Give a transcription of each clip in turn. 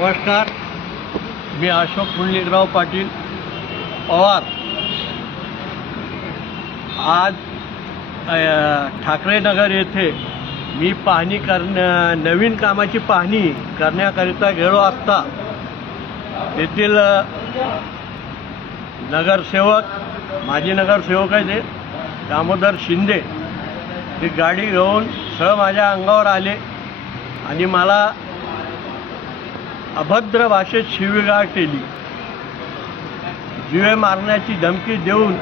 नमस्कार. मी अशोक पुंडलिकराव पाटील पवार. आज ठाकरेनगर येथे मी पाहणी करण्या नवीन कामाची पाहणी करण्याकरिता गेलो असता येथील नगरसेवक माजी नगरसेवक आहे ते दामोदर शिंदे. ती गाडी घेऊन सळ माझ्या अंगावर आले आणि मला अभद्र भाषेत शिवीगाळ केली. जीवे मारण्याची धमकी देऊन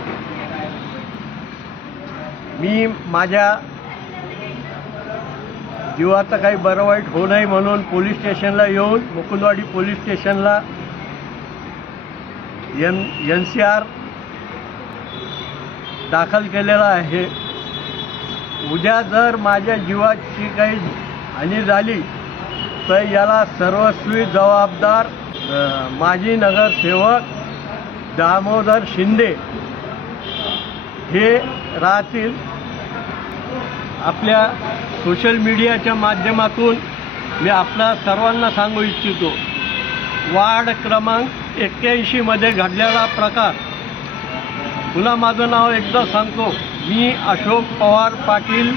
मी माझ्या जीवाचं काही बरं वाईट होऊ नये म्हणून पोलीस स्टेशनला येऊन मुकुंदवाडी पोलीस स्टेशनला एन एन सी आर दाखल केलेला आहे. उद्या जर माझ्या जीवाची काही हानी झाली तर याला सर्वस्वी जबाबदार माजी नगरसेवक दामोदर शिंदे हे राहतील आपल्या सोशल मीडियाच्या माध्यमातून. मी आपल्या सर्वांना सांगू इच्छितो वार्ड क्रमांक एक्क्याऐंशीमध्ये घडलेला प्रकार. पुन्हा माझं नाव एकदा सांगतो. मी अशोक पवार पाटील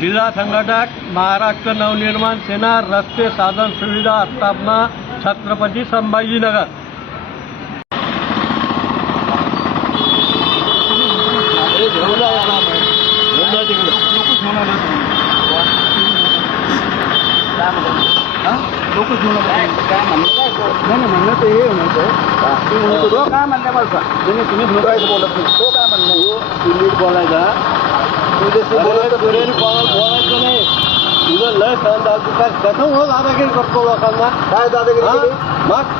जिल्हा संघटक महाराष्ट्र नवनिर्माण सेना रस्ते साधन सुविधा आस्थापना छत्रपती संभाजीनगर. म्हणणं काय नाही नाही, म्हणणं ते? हे. म्हणतो काय सांग तुम्ही बोलत नाही तो काय म्हणणं बोलायचा. बोलायचं बोलायचं नाही. तुझं लय सहन झालं तू काय कसं हो दादागिरी करतो लोकांना. काय दादागिरी केली? मग.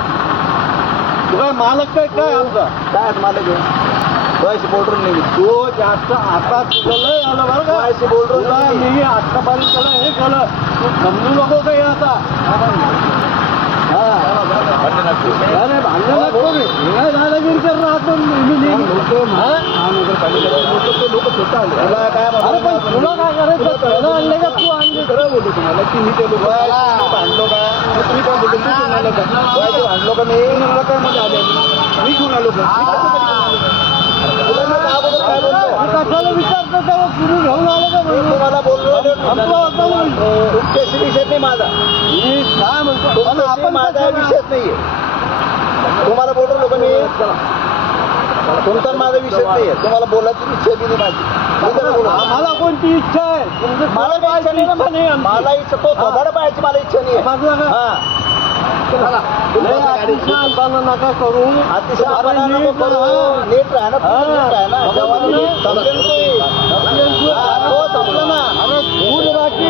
तू काय मालक काय काय आमचा? काय मालक आहे? पैसे बोलतो नाही तो जास्त आता तुझं लय आलं बरं का. पैसे बोलतो मी आतापर्यंत त्याला हे केलं. तू समजू नको काही आता. हा. नाही, नाही, भांडण नको. हे काय दादागिरी कर राहतो नेहमी स्वतः आले. अरे पण तुला काय करायचं त्याला आणले का? तू आणले. खरं बोलतो तुम्हाला की मी ते लोक भांडलो का? मग तुम्ही काय बोलतो तू घेऊन आलो का? काय भांडलो का? मी मला काय मध्ये आले. मी घेऊन आलो का? तुला का काय? कशाला विचारतो तेव्हा तुम्ही घेऊन आले का तुम्हाला बोललो. तुमच्याशी विषय नाही माझा. मी काय म्हणतो? आपण माझा विषयच नाहीये तुम्हाला बोलतो लोक मी तुमचा माझा विषय नाहीये. तुम्हाला बोलायची इच्छा नाही माझी. आम्हाला कोणती इच्छा आहे? मला नाही. ना मला इच्छा तो थोबाड पाहायची मला इच्छा नाही हा. नका करू. अतिशय नीट राहा ना तुम्ही नीट राहा ना जवानी समजेल तो येईल. हा, तो संपला ना अरे दूध बाकी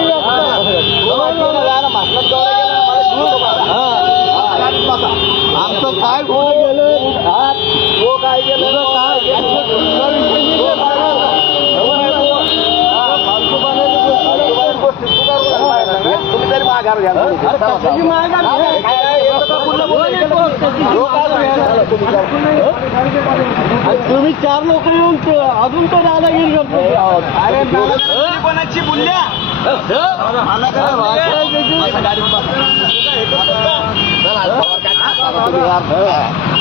आमचं काय कुठं गेलं तो काय गेलं काय माघार घ्या तुम्ही चार लोक येऊन अजून तो दादागिरी करतो अरे कोणाची बोलल्या?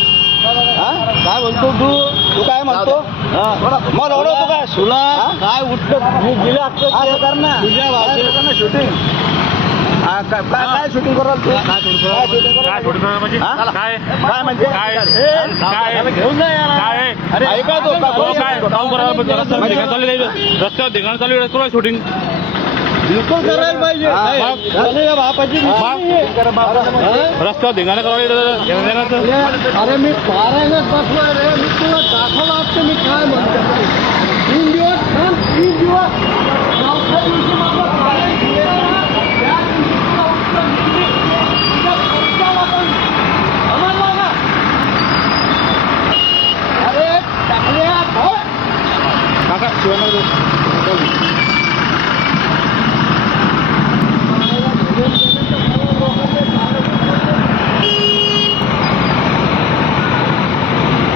काय म्हणतो तू? तू काय म्हणतो? मग ओढवतो काय तुला काय उठलं? मी दिलं असं कर शूटिंग काय काय शूटिंग कराल तू काय शूटिंग काय थोडी म्हणजे हा? काय काय म्हणजे काय? ए, काय? त्याला घेऊन जा यार. काय? अरे ऐका तो का- काय काम करा रस्त्यावर धिंगाणा चालू आहे रस्त्यावर धिंगाणा चालू आहे करू शूटिंग बिलकुल करायला पाहिजे हा, काय? मग? त्याला या बापाची भीती मग? नाहीये. हा? रस्त्यावर धिंगाणा करायला अरे मी पारायणच बसलोय रे मी तुला दाखवलं असतं मी काय म्हणतो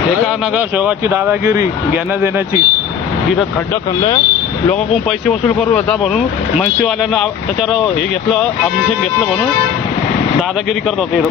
एका नगर शेवगाची दादागिरी घेण्या देण्याची तिथं खड्डं खणलं लोकांकडून पैसे वसूल करू होता म्हणून मनसेवाल्यानं त्याच्यावर हे घेतलं अभिषेक घेतलं म्हणून दादागिरी करत होते.